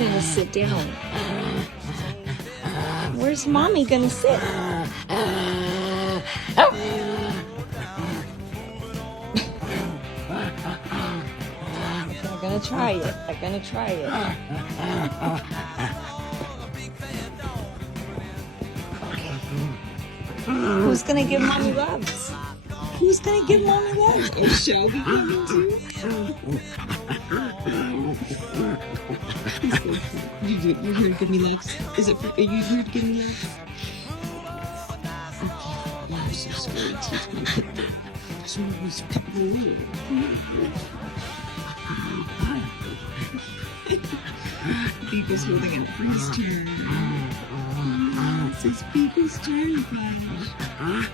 gonna sit down. Where's mommy gonna sit? I'm gonna try it. I'm gonna try it. Okay. Who's gonna give mommy loves? Who's gonna give mommy loves? Is Shelby coming too? You're here to give me loves? Are you here to give me loves? Okay. You're so sweet. He's gonna put his pepper in you. Beaker's holding it for his turn. It's his Beaker's turn, guys.